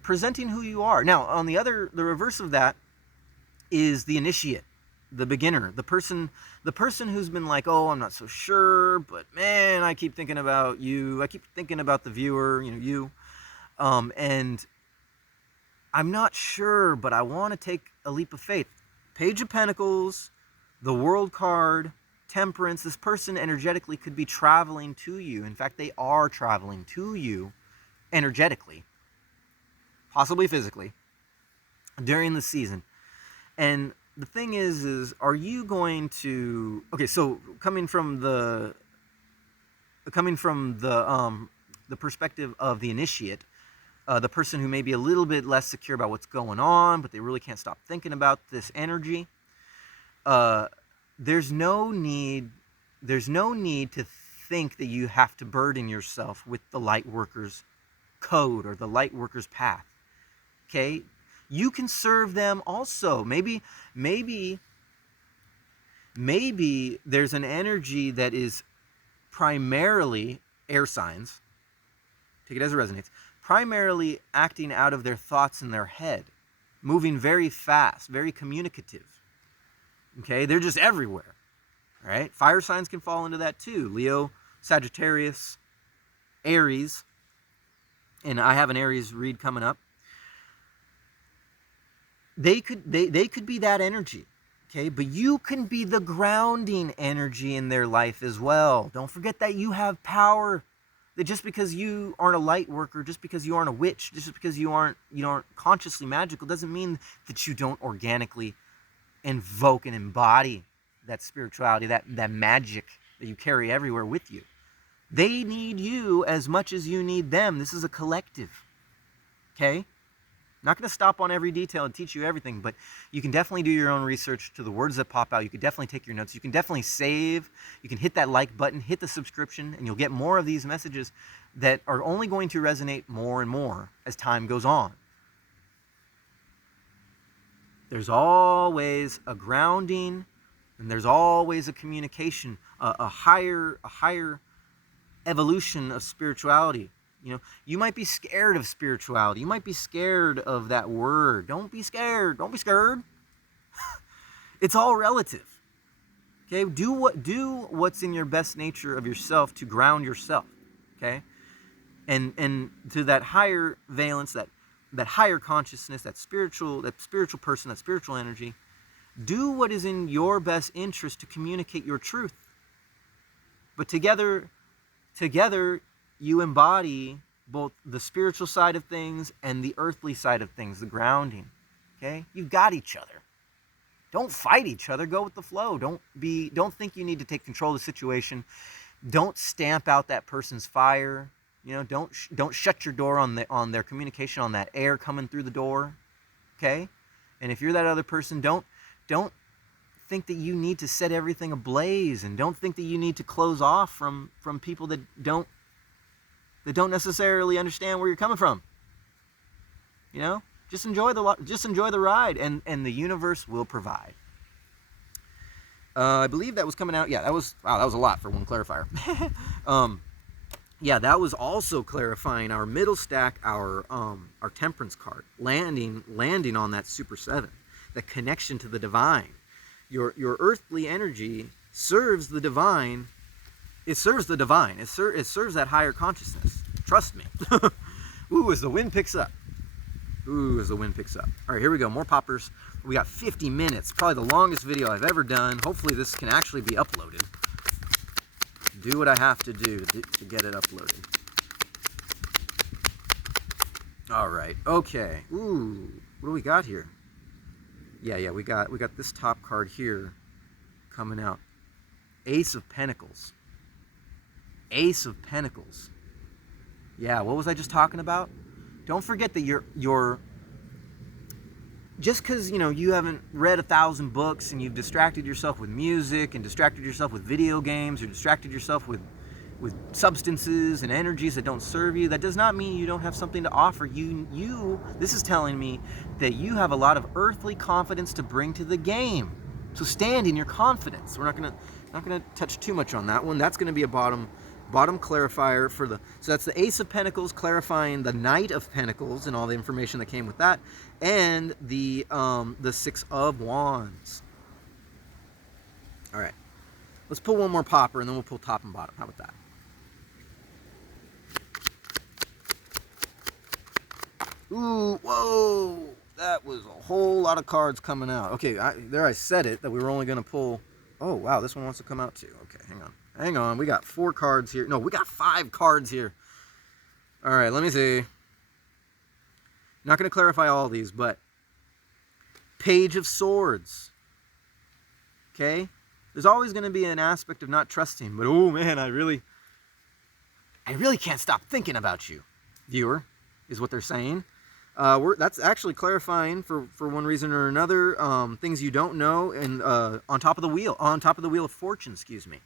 presenting who you are. Now, on the reverse of that is the initiate, the beginner, the person who's been like, oh, I'm not so sure, but man, I keep thinking about you. I keep thinking about the viewer, you. And I'm not sure, but I want to take a leap of faith. Page of Pentacles, the World card, Temperance. This person energetically could be traveling to you. In fact, they are traveling to you energetically, possibly physically, during the season. And the thing is are you going to... Okay, so coming from the perspective of the initiate, the person who may be a little bit less secure about what's going on, but they really can't stop thinking about this energy. There's no need to think that you have to burden yourself with the light worker's code or the light worker's path. Okay? You can serve them also. Maybe there's an energy that is primarily air signs. Take it as it resonates. Primarily acting out of their thoughts in their head, moving very fast, very communicative. Okay, they're just everywhere, right? Fire signs can fall into that too. Leo, Sagittarius, Aries, and I have an Aries read coming up. They could be that energy, okay? But you can be the grounding energy in their life as well. Don't forget that you have power. That just because you aren't a light worker, just because you aren't a witch, just because you aren't consciously magical, doesn't mean that you don't organically invoke and embody that spirituality, that magic that you carry everywhere with you. They need you as much as you need them. This is a collective. Okay? Not going to stop on every detail and teach you everything, but you can definitely do your own research to the words that pop out. You can definitely take your notes. You can definitely save. You can hit that like button, hit the subscription, and you'll get more of these messages that are only going to resonate more and more as time goes on. There's always a grounding, and there's always a communication, a higher evolution of spirituality. You might be scared of spirituality. You might be scared of that word. Don't be scared. Don't be scared. It's all relative. Okay? Do what's in your best nature of yourself to ground yourself. Okay? And to that higher valence, that higher consciousness, that spiritual person, that spiritual energy, do what is in your best interest to communicate your truth. But together you embody both the spiritual side of things and the earthly side of things, the grounding. Okay? You've got each other. Don't fight each other. Go with the flow. Don't think you need to take control of the situation. Don't stamp out that person's fire. You know, don't shut your door on their communication, on that air coming through the door. Okay? And if you're that other person, don't think that you need to set everything ablaze, and don't think that you need to close off from people that don't necessarily understand where you're coming from. You know, just enjoy the ride, and the universe will provide. I believe that was coming out. Yeah, that was a lot for one clarifier. Yeah, that was also clarifying our middle stack, our temperance card, landing on that super 7, the connection to the divine. Your earthly energy serves the divine. It serves the divine. It serves that higher consciousness. Trust me. Ooh, as the wind picks up. Ooh, as the wind picks up. All right, here we go. More poppers. We got 50 minutes. Probably the longest video I've ever done. Hopefully this can actually be uploaded. Do what I have to do to get it uploaded. All right. Okay. Ooh, what do we got here? Yeah. We got this top card here coming out. Ace of Pentacles. Ace of Pentacles. Yeah. What was I just talking about? Don't forget that you're just because, you know, you haven't read 1,000 books and you've distracted yourself with music and distracted yourself with video games or distracted yourself with substances and energies that don't serve you, that does not mean you don't have something to offer. This is telling me that you have a lot of earthly confidence to bring to the game. So stand in your confidence. We're not gonna touch too much on that one. That's gonna be a bottom clarifier for so that's the Ace of Pentacles clarifying the Knight of Pentacles and all the information that came with that, and the 6 of Wands. All right, let's pull one more popper and then we'll pull top and bottom. How about that? Ooh, whoa, that was a whole lot of cards coming out. Okay, I said it that we were only going to pull. Oh wow, this one wants to come out too. Okay, hang on, we got 4 cards here. No, we got 5 cards here. All right, let me see. Not going to clarify all these, but Page of Swords. Okay, there's always going to be an aspect of not trusting, but oh man, I really can't stop thinking about you, viewer, is what they're saying. That's actually clarifying for one reason or another, things you don't know, and on top of the wheel of fortune, excuse me.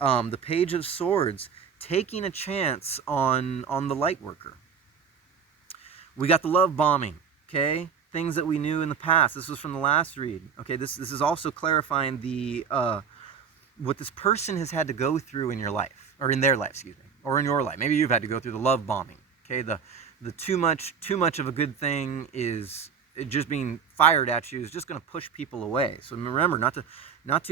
The Page of Swords, taking a chance on the light worker. We got the love bombing, okay? Things that we knew in the past. This was from the last read. Okay, this is also clarifying the what this person has had to go through in your life, or in their life, excuse me, or in your life. Maybe you've had to go through the love bombing. Okay, the too much of a good thing is it just being fired at you is just going to push people away. So remember not to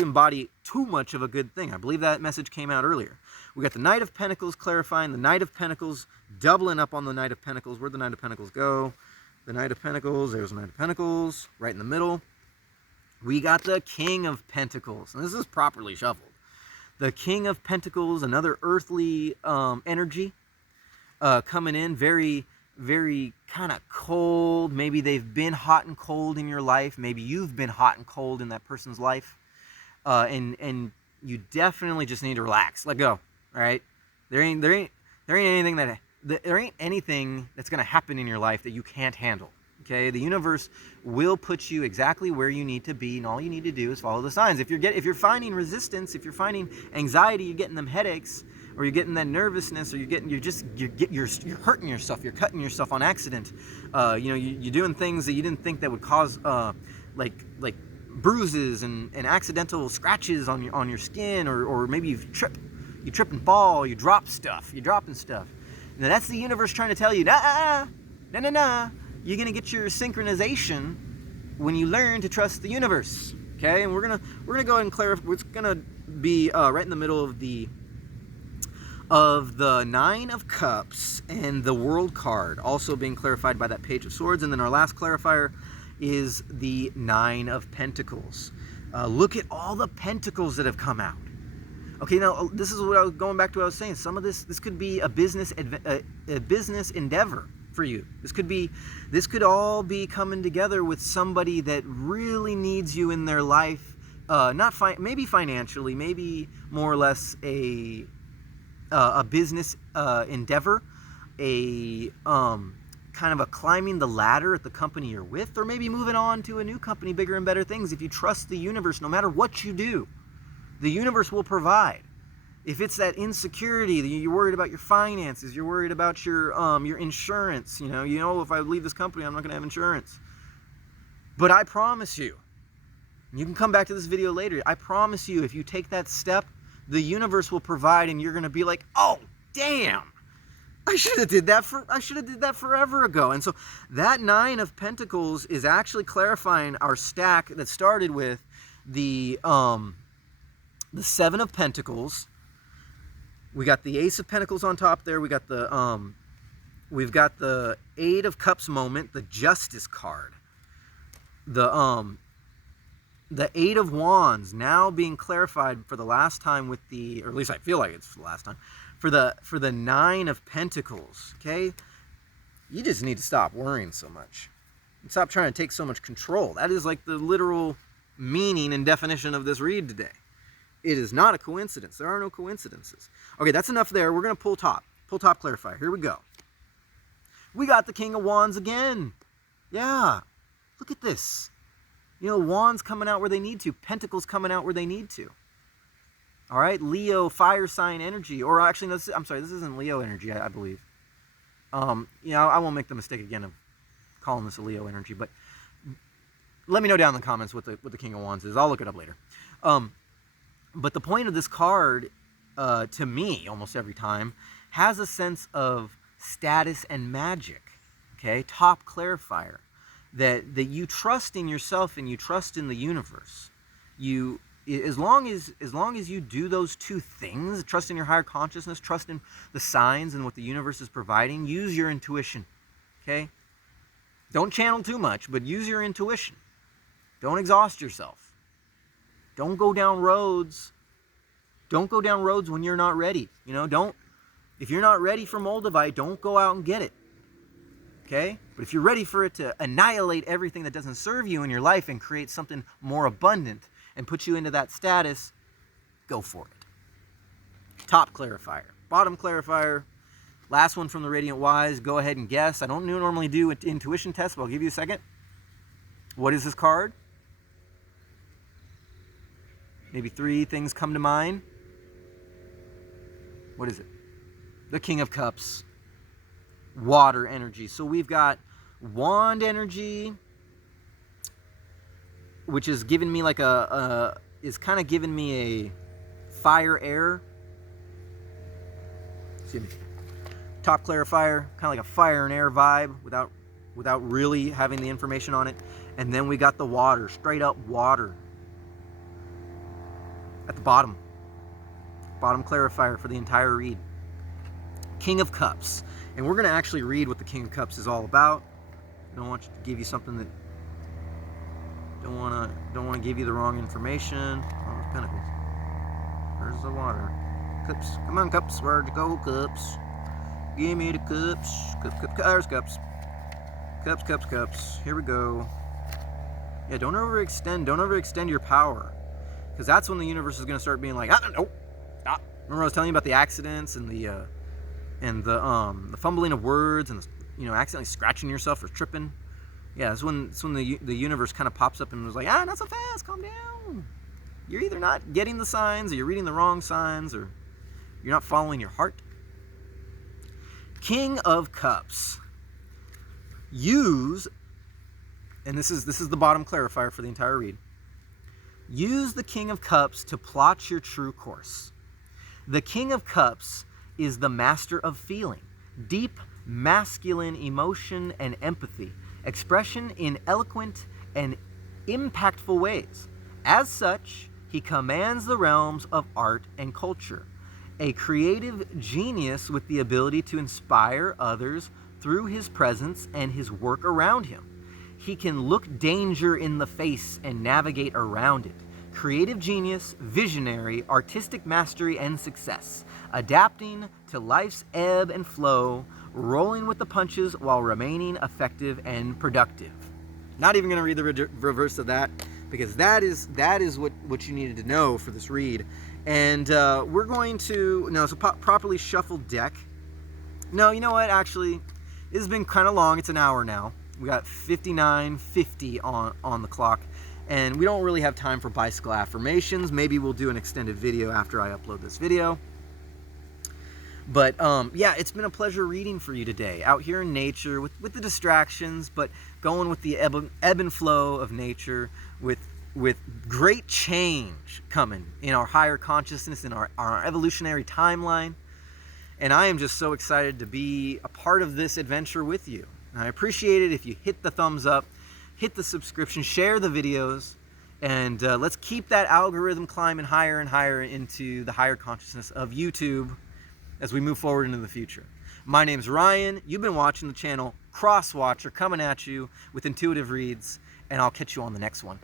embody too much of a good thing. I believe that message came out earlier. We got the Knight of Pentacles clarifying, the Knight of Pentacles doubling up on the Knight of Pentacles. Where'd the Knight of Pentacles go? The Knight of Pentacles, there's the Knight of Pentacles, right in the middle. We got the King of Pentacles, and this is properly shuffled. The King of Pentacles, another earthly energy coming in, very, very kind of cold. Maybe they've been hot and cold in your life. Maybe you've been hot and cold in that person's life. And you definitely just need to relax, let go, all right? There ain't anything that's going to happen in your life that you can't handle, okay? The universe will put you exactly where you need to be, and all you need to do is follow the signs. If you're finding resistance, if you're finding anxiety, you're getting them headaches, or you're getting that nervousness, or you're hurting yourself, you're cutting yourself on accident, you're doing things that you didn't think that would cause like bruises and accidental scratches on your skin, or maybe you trip and fall, you're dropping stuff. Now that's the universe trying to tell you, nah. You're gonna get your synchronization when you learn to trust the universe. Okay, and we're gonna go ahead and clarify. It's gonna be right in the middle of the 9 of Cups and the World card, also being clarified by that Page of Swords, and then our last clarifier is the 9 of Pentacles. Look at all the pentacles that have come out. Okay, now this is what I was going back to what I was saying. Some of this could be a business endeavor for you. This could all be coming together with somebody that really needs you in their life. Maybe financially, maybe more or less a business endeavor, a kind of a climbing the ladder at the company you're with, or maybe moving on to a new company, bigger and better things. If you trust the universe, no matter what you do, the universe will provide. If it's that insecurity, you're worried about your finances, you're worried about your insurance, you know, if I leave this company, I'm not going to have insurance. But I promise you, you can come back to this video later, I promise you, if you take that step, the universe will provide, and you're going to be like, oh, damn, I should have did that forever ago. And so that 9 of Pentacles is actually clarifying our stack that started with the 7 of Pentacles. We got the Ace of Pentacles on top there. We've got the 8 of Cups moment, the Justice card. The 8 of Wands now being clarified for the last time with or at least I feel like it's for the last time, for the 9 of Pentacles, okay? You just need to stop worrying so much. And stop trying to take so much control. That is like the literal meaning and definition of this read today. It is not a coincidence. There are no coincidences. Okay, that's enough there. We're going to pull top clarifier. Here we go. We got the King of Wands again. Yeah, look at this. You know, Wands coming out where they need to. Pentacles coming out where they need to. All right, Leo, fire sign energy. Or actually, no, I'm sorry, this isn't Leo energy, I believe. You know, I won't make the mistake again of calling this a Leo energy, but let me know down in the comments what the King of Wands is. I'll look it up later. But the point of this card, to me, almost every time, has a sense of status and magic. Okay, top clarifier. That you trust in yourself and you trust in the universe. As long as you do those two things, trust in your higher consciousness, trust in the signs and what the universe is providing, use your intuition, okay? Don't channel too much, but use your intuition. Don't exhaust yourself. Don't go down roads. Don't go down roads when you're not ready. You know, if you're not ready for Moldavite, don't go out and get it, okay? But if you're ready for it to annihilate everything that doesn't serve you in your life and create something more abundant, and put you into that status, go for it. Top clarifier. Bottom clarifier. Last one from the Radiant Wise. Go ahead and guess. I don't normally do an intuition test, but I'll give you a second. What is this card? Maybe 3 things come to mind. What is it? The King of Cups. Water energy. So we've got wand energy, which is giving me like is kind of giving me a fire air. Excuse me. Top clarifier, kind of like a fire and air vibe without really having the information on it. And then we got the water, straight up water. At the bottom. Bottom clarifier for the entire read. King of Cups. And we're going to actually read what the King of Cups is all about. I don't want to give you something that don't want to give you the wrong information. Oh, it's Pentacles. Where's the water? Cups. Come on, Cups. Where'd you go, Cups? Give me the cups. There's Cups. Cups. Here we go. Yeah, don't overextend. Don't overextend your power. Because that's when the universe is going to start being like, nope. Stop. Remember I was telling you about the accidents and the fumbling of words and accidentally scratching yourself or tripping. Yeah, that's when the universe kind of pops up and was like, not so fast, calm down. You're either not getting the signs, or you're reading the wrong signs, or you're not following your heart. King of Cups. Use, and this is the bottom clarifier for the entire read. Use the King of Cups to plot your true course. The King of Cups is the master of feeling, deep masculine emotion and empathy, expression in eloquent and impactful ways. As such, he commands the realms of art and culture, a creative genius with the ability to inspire others through his presence and his work around him. He can look danger in the face and navigate around it. Creative genius, visionary, artistic mastery, and success, adapting to life's ebb and flow, rolling with the punches while remaining effective and productive. Not even going to read the reverse of that, because that is what you needed to know for this read. And we're going to properly shuffle deck. No, you know what? Actually, this has been kind of long. It's an hour now. We got 59:50 on the clock, and we don't really have time for bicycle affirmations. Maybe we'll do an extended video after I upload this video. But yeah, it's been a pleasure reading for you today, out here in nature with the distractions, but going with the ebb and flow of nature, with great change coming in our higher consciousness, in our evolutionary timeline. And I am just so excited to be a part of this adventure with you. And I appreciate it if you hit the thumbs up, hit the subscription, share the videos, and let's keep that algorithm climbing higher and higher into the higher consciousness of YouTube as we move forward into the future. My name's Ryan. You've been watching the channel Crosswatcher, coming at you with intuitive reads, and I'll catch you on the next one.